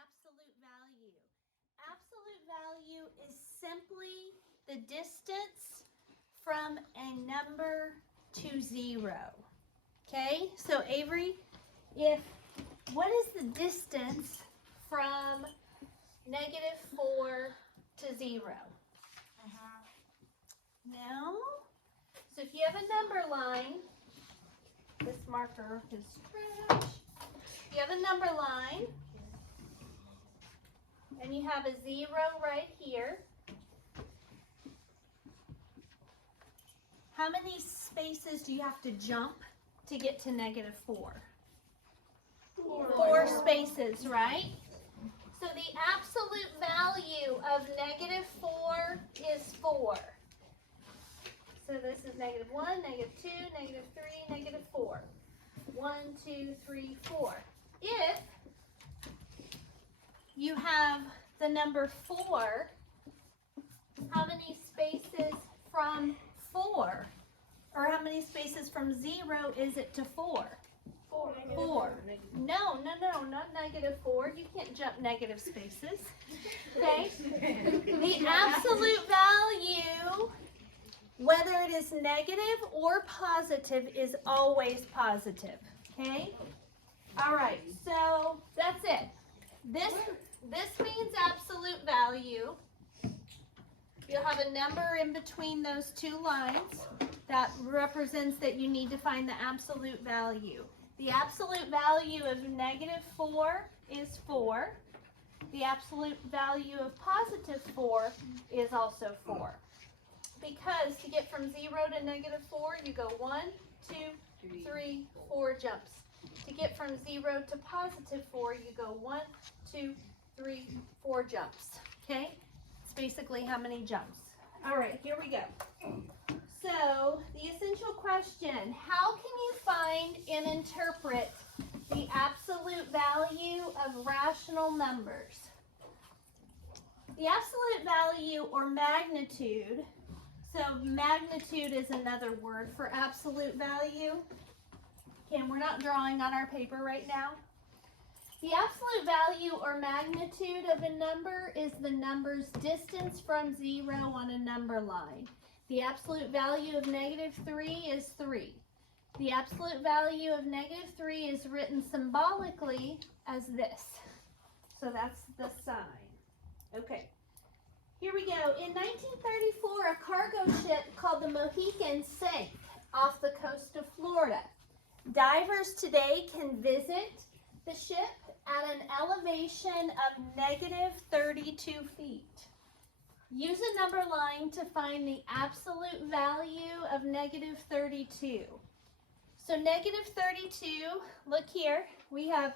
absolute value. Absolute value is simply the distance from a number to 0. Okay, so Avery, what is the distance from -4 to 0? No. So if you have a number line, this marker is stretched. You have a number line, and you have a 0 right here. How many spaces do you have to jump to get to -4? 4 spaces, right? So the absolute value of -4 is 4. So this is -1, -2, -3, -4. 1, 2, 3, 4. If you have the number 4, how many spaces from 4? Or how many spaces from 0 is it to 4? 4. No, not -4. You can't jump negative spaces. Okay? The absolute value, whether it is negative or positive, is always positive. Okay? All right, so that's it. This means absolute value. You'll have a number in between those two lines that represents that you need to find the absolute value. The absolute value of -4 is 4. The absolute value of +4 is also 4. Because to get from 0 to -4, you go 1, 2, 3, 4 jumps. To get from 0 to +4, you go 1, 2, 3, 4 jumps. Okay? It's basically how many jumps. All right, here we go. So, the essential question, how can you find and interpret the absolute value of rational numbers? The absolute value or magnitude, so magnitude is another word for absolute value. Okay, and we're not drawing on our paper right now. The absolute value or magnitude of a number is the number's distance from 0 on a number line. The absolute value of -3 is 3. The absolute value of -3 is written symbolically as this. So that's the sign. Okay, here we go. In 1934, a cargo ship called the Mohican sank off the coast of Florida. Divers today can visit the ship at an elevation of -32 feet. Use a number line to find the absolute value of -32. So -32, look here, we have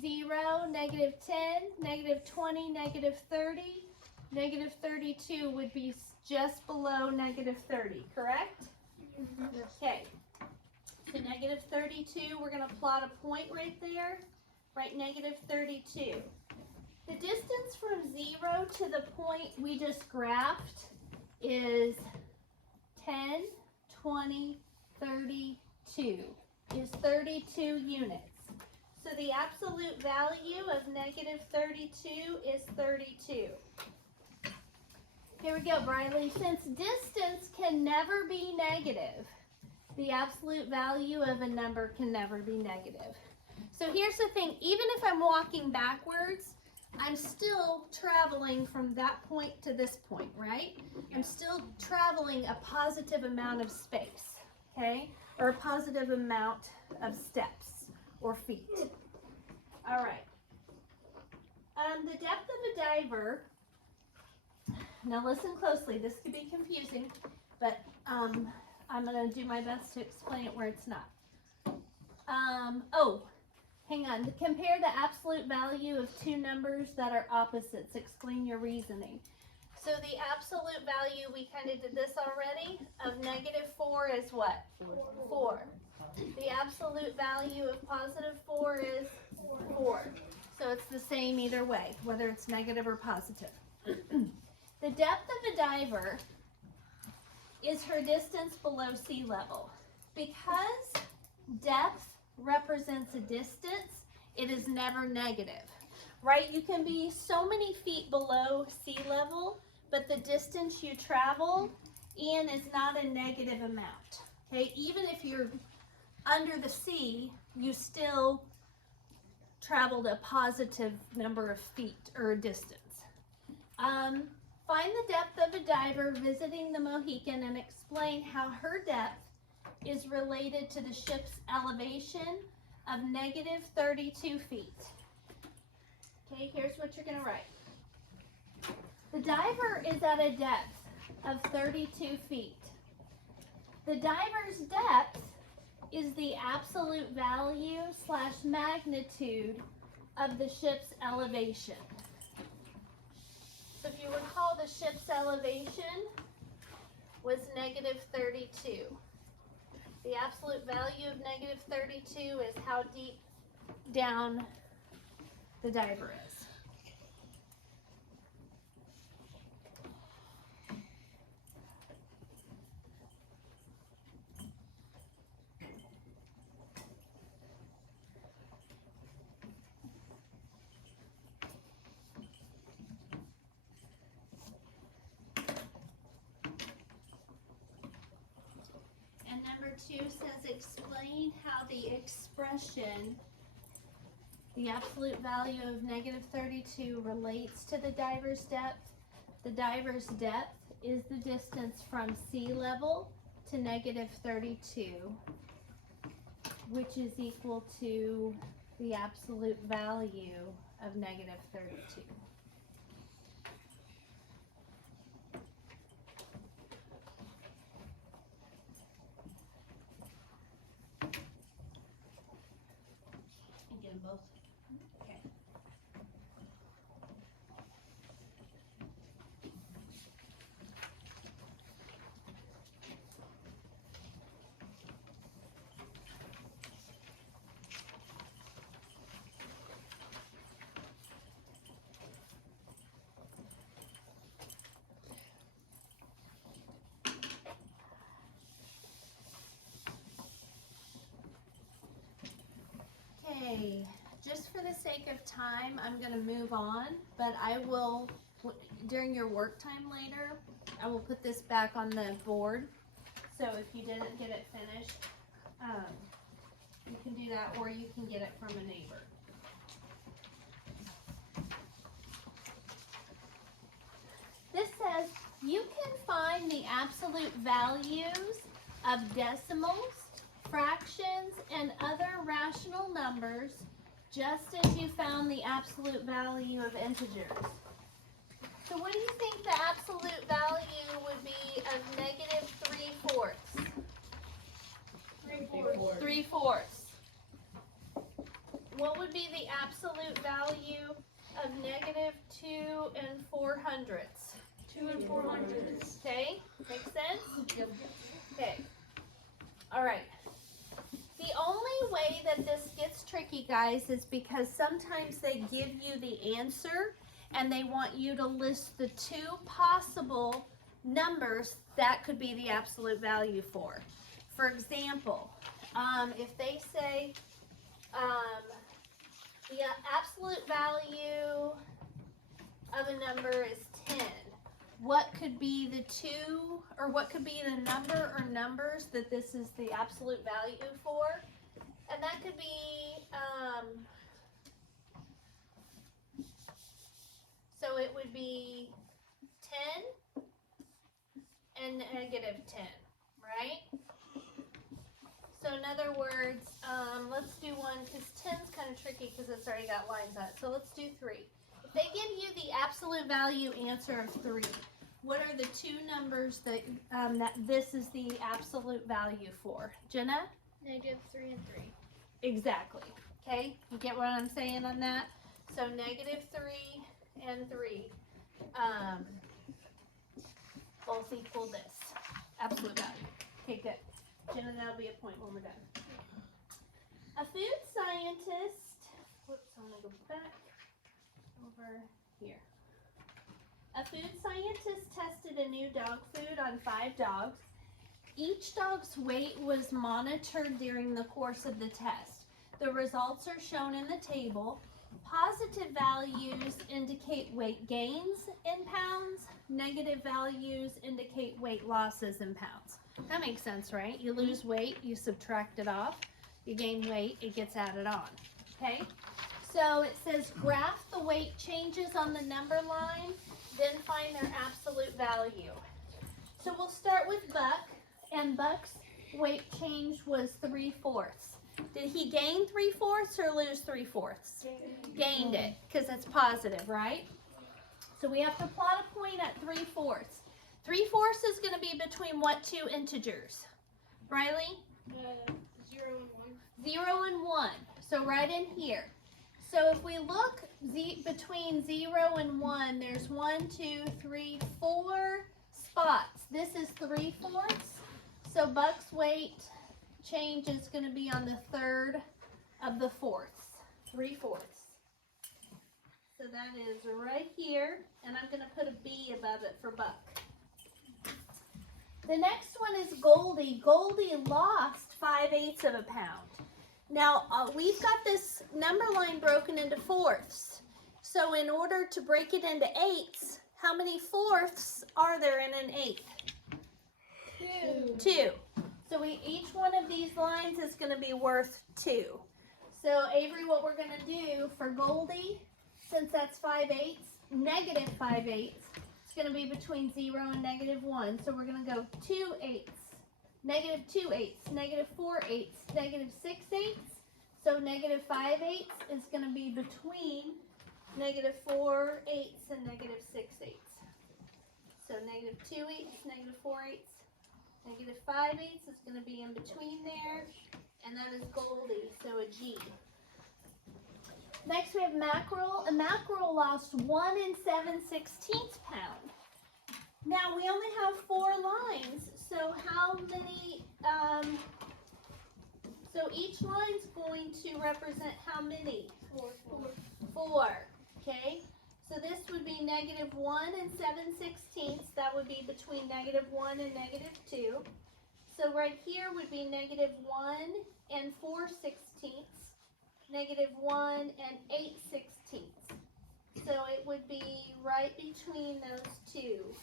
0, -10, -20, -30. -32 would be just below -30, correct? Okay. So -32, we're going to plot a point right there, right -32. The distance from 0 to the point we just graphed is 10, 20, 32, is 32 units. So the absolute value of -32 is 32. Here we go, Briley. Since distance can never be negative, the absolute value of a number can never be negative. So here's the thing, even if I'm walking backwards, I'm still traveling from that point to this point, right? I'm still traveling a positive amount of space, okay? Or a positive amount of steps or feet. All right. The depth of a diver, now listen closely, this could be confusing, but I'm going to do my best to explain it where it's not. Hang on. Compare the absolute value of two numbers that are opposites. Explain your reasoning. So the absolute value, we kind of did this already, of -4 is what? 4. The absolute value of +4 is 4. So it's the same either way, whether it's negative or positive. The depth of a diver is her distance below sea level. Because depth represents a distance, it is never negative, right? You can be so many feet below sea level, but the distance you travel in is not a negative amount, okay? Even if you're under the sea, you still traveled a positive number of feet or distance. Find the depth of a diver visiting the Mohican and explain how her depth is related to the ship's elevation of negative 32 feet. Okay, here's what you're going to write. The diver is at a depth of 32 feet. The diver's depth is the absolute value / magnitude of the ship's elevation. So if you recall, the ship's elevation was negative 32. The absolute value of negative 32 is how deep down the diver is. And number 2 says explain how the expression, the absolute value of negative 32 relates to the diver's depth. The diver's depth is the distance from sea level to negative 32, which is equal to the absolute value of negative 32. Both. Okay. Okay, just for the sake of time, I'm going to move on, but I will, during your work time later, I will put this back on the board. So if you didn't get it finished, you can do that, or you can get it from a neighbor. This says you can find the absolute values of decimals, fractions, and other rational numbers just as you found the absolute value of integers. So what do you think the absolute value would be of negative 3/4? 3/4. 3/4. What would be the absolute value of negative 2 4/100? 2 400. Okay, make sense? Yep. Okay. All right. The only way that this gets tricky, guys, is because sometimes they give you the answer and they want you to list the 2 possible numbers that could be the absolute value for. For example, if they say the absolute value of a number is 10, what could be the 2, or what could be the number or numbers that this is the absolute value for? And that could be, so it would be 10 and negative 10, right? So in other words, let's do one, because 10's kind of tricky because it's already got lines on it. So let's do 3. If they give you the absolute value answer of 3, what are the 2 numbers that that this is the absolute value for? Jenna? Negative 3 and 3. Exactly. Okay, you get what I'm saying on that? So negative 3 and 3 both equal this absolute value. Okay, good. Jenna, that'll be a point when we're done. A food scientist, whoops, I'm gonna go back over here. A food scientist tested a new dog food on 5 dogs. Each dog's weight was monitored during the course of the test. The results are shown in the table. Positive values indicate weight gains in pounds. Negative values indicate weight losses in pounds. That makes sense, right? You lose weight, you subtract it off. You gain weight, it gets added on. Okay? So it says graph the weight changes on the number line, then find their absolute value. So we'll start with Buck, and Buck's weight change was 3/4. Did he gain 3/4 or lose 3/4? Gained it, because that's positive, right? So we have to plot a point at 3/4. 3/4 is going to be between what two integers? Riley? 0 and 1. 0 and 1. So right in here. So if we look between 0 and 1, there's 1, 2, 3, 4 spots. This is 3/4. So Buck's weight change is going to be on the third of the fourths. 3/4. So that is right here, and I'm going to put a B above it for Buck. The next one is Goldie. Goldie lost 5/8 of a pound. Now, we've got this number line broken into fourths. So in order to break it into eighths, how many fourths are there in an eighth? 2. So each one of these lines is going to be worth 2. So Avery, what we're going to do for Goldie, since that's 5/8, negative 5/8, it's going to be between 0 and -1. So we're going to go 2/8, negative 2/8, negative 4/8, negative 6/8. So negative 5/8 is going to be between negative 4/8 and negative 6/8. So negative 2/8, negative 4/8, negative 5/8 is going to be in between there, and that is Goldie, so a G. Next we have Mackerel. A mackerel lost 1 7/16 pound. Now we only have 4 lines, so how many, so each line's going to represent how many? 4, okay? So this would be negative 1 7/16. That would be between -1 and -2. So right here would be -1 4/16, -1 8/16. So it would be right between those two.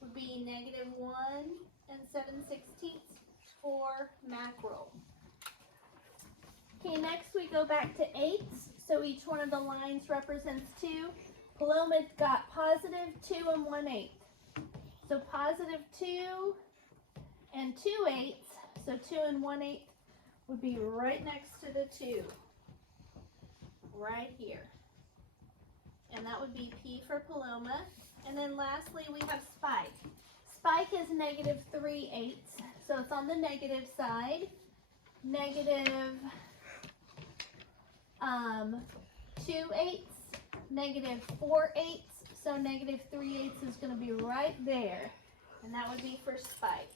Would be -1 7/16 for mackerel. Okay, next we go back to eighths. So each one of the lines represents 2. Paloma got positive 2 1/8. So positive 2 2/8. So 2 1/8 would be right next to the 2. Right here. And that would be P for Paloma. And then lastly we have Spike. Spike is negative 3/8. So it's on the negative side. Negative 2/8, negative 4/8, so negative 3/8 is going to be right there, and that would be for Spike.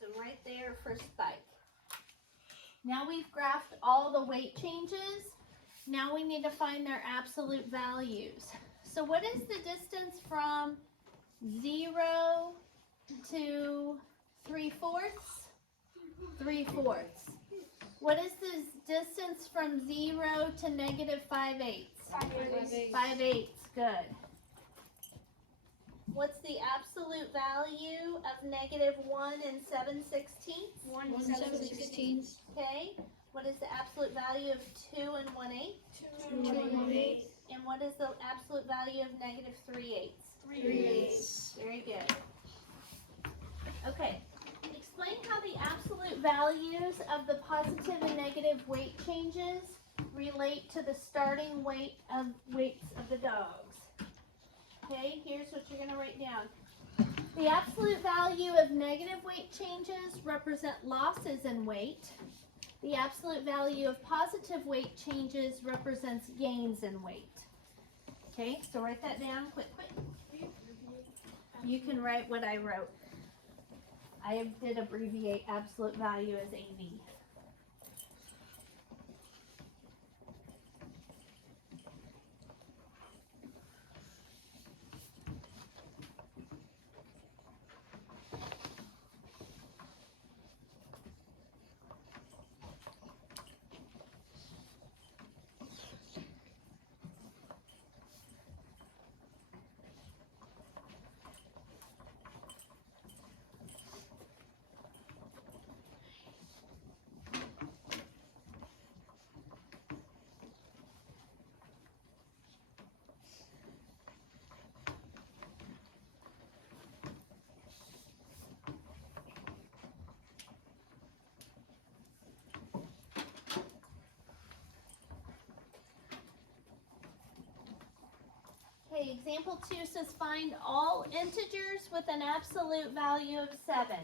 So right there for Spike. Now we've graphed all the weight changes. Now we need to find their absolute values. So what is the distance from 0 to 3/4? 3/4. What is the distance from 0 to negative 5/8? 5/8. Good. What's the absolute value of -1 7/16? 1 7/16. Okay. What is the absolute value of 2 1/8? 2 1/8. And what is the absolute value of negative 3/8? 3/8. Very good. Okay. Explain how the absolute values of the positive and negative weight changes relate to the starting weights of the dogs. Okay, here's what you're going to write down. The absolute value of negative weight changes represent losses in weight. The absolute value of positive weight changes represents gains in weight. Okay, so write that down quick. You can write what I wrote. I did abbreviate absolute value as AV. example 2 says find all integers with an absolute value of 7.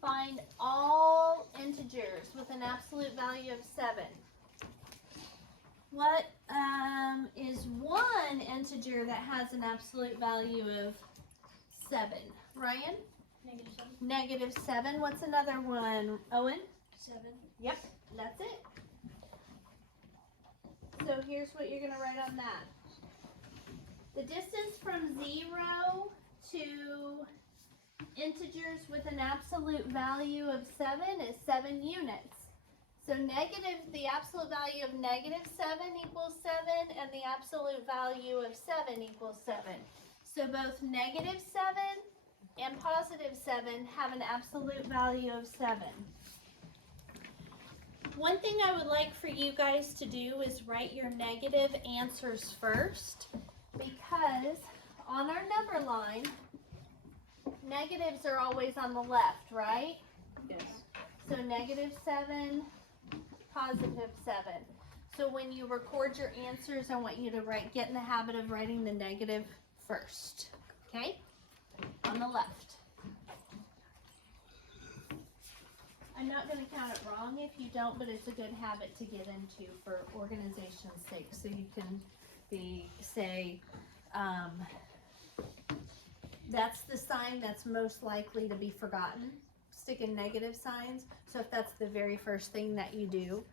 Find all integers with an absolute value of 7. What is one integer that has an absolute value of 7? Ryan? -7. -7. What's another one? Owen? 7. Yep, that's it. So here's what you're going to write on that. The distance from 0 to integers with an absolute value of 7 is 7 units. So the absolute value of -7 equals 7, and the absolute value of 7 equals 7. So both -7 and +7 have an absolute value of 7. One thing I would like for you guys to do is write your negative answers first, because on our number line, negatives are always on the left, right? Yes. So -7, +7. So when you record your answers, I want you to get in the habit of writing the negative first, okay? On the left. I'm not going to count it wrong if you don't, but it's a good habit to get into for organization's sake, so you can say, that's the sign that's most likely to be forgotten. Stick in negative signs, so if that's the very first thing that you do,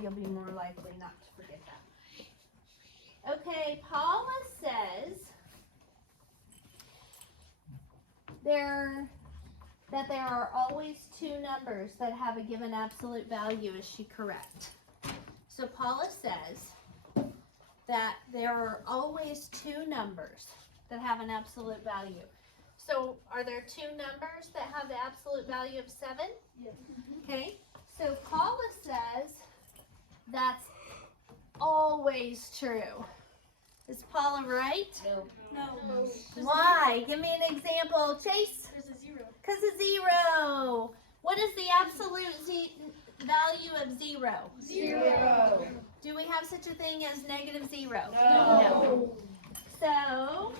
you'll be more likely not to forget that. Okay, Paula says that there are always 2 numbers that have a given absolute value. Is she correct? So Paula says that there are always 2 numbers that have an absolute value. So are there 2 numbers that have the absolute value of 7? Yes. Okay, so Paula says that's always true. Is Paula right? No. Why? Give me an example. Chase? There's a 0. Because of 0. What is the absolute value of 0? 0. Do we have such a thing as -0? No. So,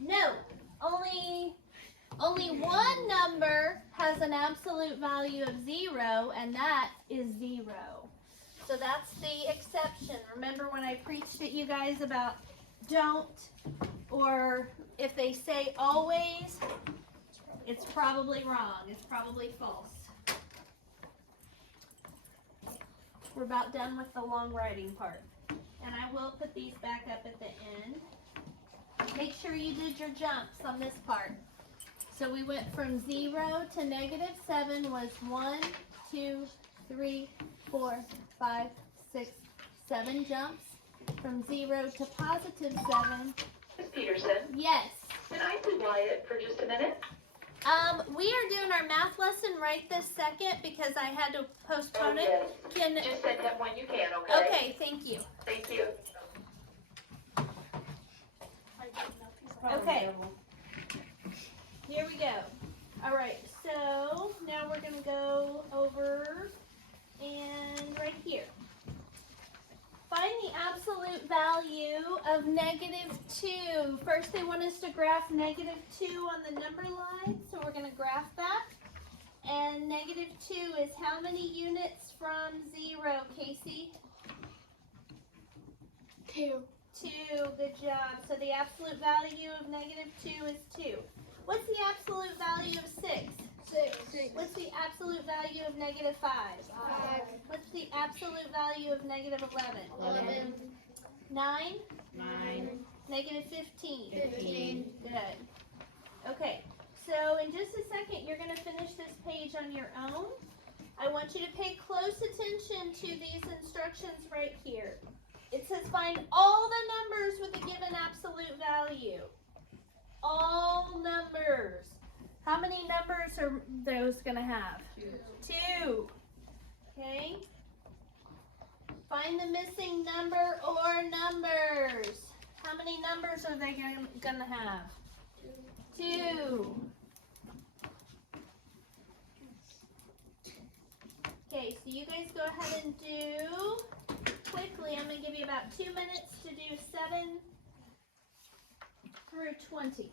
no. Only one number has an absolute value of 0, and that is 0. So that's the exception. Remember when I preached at you guys about don't, or if they say always, it's probably wrong. It's probably false. We're about done with the long writing part. And I will put these back up at the end. Make sure you did your jumps on this part. So we went from 0 to -7 was 1, 2, 3, 4, 5, 6, 7 jumps. From 0 to +7. Ms. Peterson, Yes. can I see Wyatt for just a minute? We are doing our math lesson right this second because I had to postpone it. Yes. Can Just send him when you can, okay? Okay, thank you. Thank you. Okay. Here we go. All right, so now we're going to go over and right here. Find the absolute value of -2. First, they want us to graph -2 on the number line, so we're going to graph that. And -2 is how many units from 0, Casey? 2. 2, good job. So the absolute value of -2 is 2. What's the absolute value of 6? 6. What's the absolute value of -5? 5. What's the absolute value of -11? 11. 9? 9. -15? 15. Good. Okay, so in just a second, you're going to finish this page on your own. I want you to pay close attention to these instructions right here. It says find all the numbers with a given absolute value. All numbers. How many numbers are those going to have? 2. Okay. Find the missing number or numbers. How many numbers are they going to have? 2. Okay, so you guys go ahead and do quickly. I'm going to give you about 2 minutes to do 7 through 20.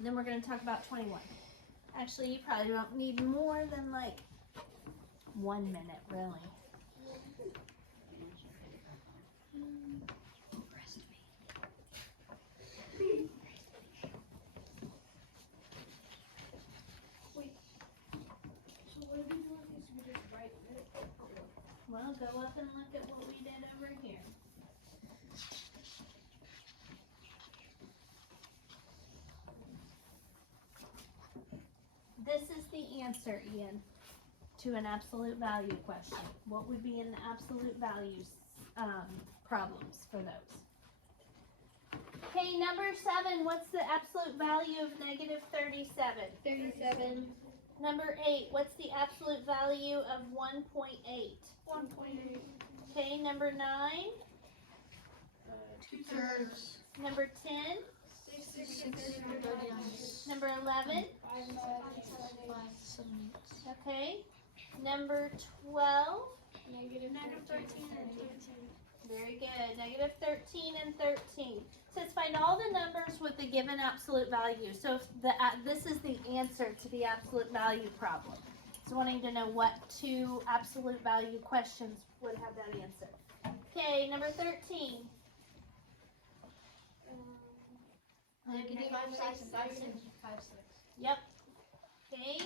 Then we're going to talk about 21. Actually, you probably don't need more than like 1 minute, really. Well, go up and look at what we did over here. This is the answer, Ian, to an absolute value question. What would be in the absolute values problems for those? Okay, number 7, what's the absolute value of negative 37? 37. Number 8, what's the absolute value of 1.8? 1.8. Okay, number 9, 2/3. number 10, 6 number 11, okay, number 12, Negative 13 and 13. very good, negative 13 and 13. Says find all the numbers with the given absolute value. So if this is the answer to the absolute value problem. It's wanting to know what 2 absolute value questions would have that answer. Okay, number 13. Negative 5, 6, 5, 6. Yep. Okay.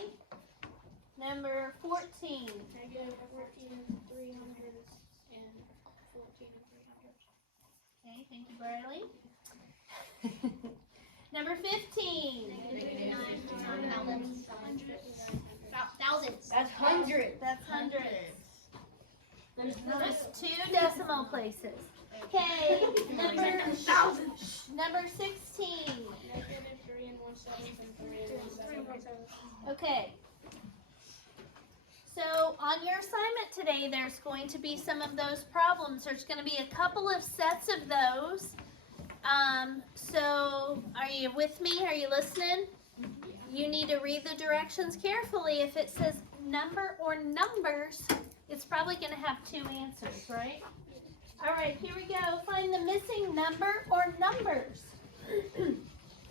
Number 14. Negative 14 and 300 and 14 and 300. Okay, thank you, Bradley. Number 15. Negative 9, thousands. That's hundreds. That's hundreds. There's 2 decimal places. Okay, number 16. Negative 3 and 1/7 and 3 and 1/7. Okay. So on your assignment today, there's going to be some of those problems. There's going to be a couple of sets of those. So are you with me? Are you listening? You need to read the directions carefully. If it says number or numbers, it's probably going to have 2 answers, right? All right, here we go. Find the missing number or numbers.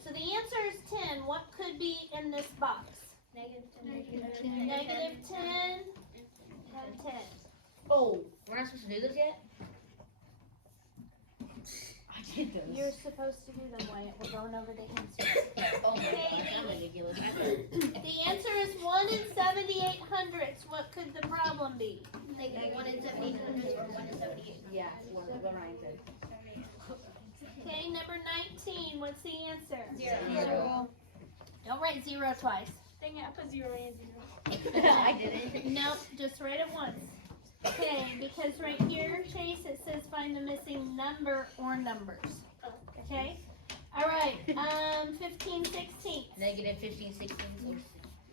So the answer is 10. What could be in this box? Negative 10. Negative 10 and 10. Oh, we're not supposed to do this yet? I did this. You're supposed to do them, Wyatt. We're going over the answers. Oh my gosh, I'm ridiculous. The answer is 1 in 78 hundredths. What could the problem be? Negative 1 in 78 hundredths or 1 in 78. Yeah, what Ryan said. Okay, number 19. What's the answer? 0. Don't write 0 twice. Dang it, I put 0 and 0. I didn't. Nope, just write it once. Okay, because right here, Chase, it says find the missing number or numbers. Okay? All right, 15, 16. Negative 15, 16, or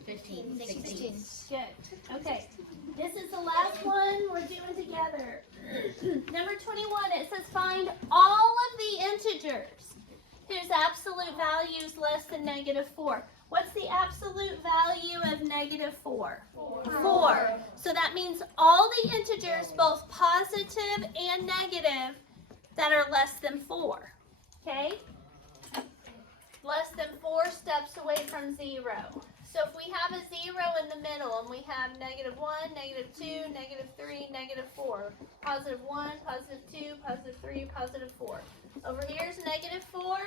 15, 16. Good. Okay. This is the last one we're doing together. Number 21, it says find all of the integers whose absolute value is less than negative 4. What's the absolute value of negative 4? 4. So that means all the integers, both positive and negative, that are less than 4. Okay? Less than 4 steps away from 0. So if we have a 0 in the middle and we have negative 1, negative 2, negative 3, negative 4, positive 1, positive 2, positive 3, positive 4. Over here is negative 4.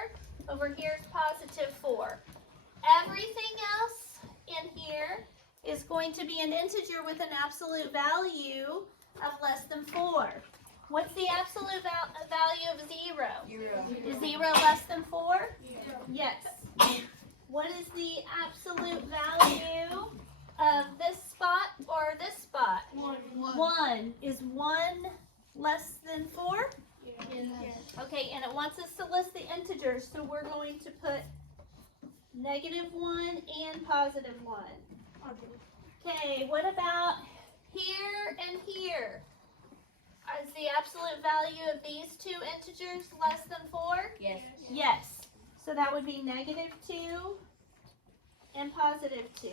Over here is positive 4. Everything else in here is going to be an integer with an absolute value of less than 4. What's the absolute value of 0? Is 0 less than 4? Yes. What is the absolute value of this spot or this spot? 1. Is 1 less than 4? Okay, and it wants us to list the integers, so we're going to put negative 1 and positive 1. Okay, what about here and here? Is the absolute value of these 2 integers less than 4? Yes. Yes. So that would be negative 2 and positive 2.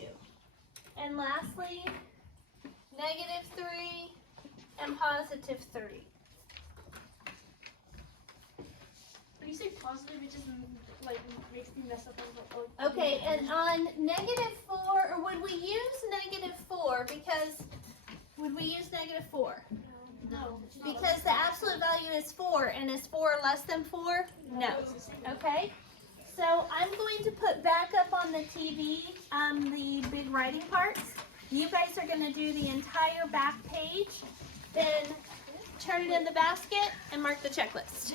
And lastly, negative 3 and positive 3. When you say positive, it just like makes me mess up on like. Okay, and on -4, or would we use -4 because, would we use -4? No. Because the absolute value is 4, and is 4 less than 4? No. Okay? So I'm going to put back up on the TV the big writing parts. You guys are going to do the entire back page, then turn it in the basket and mark the checklist.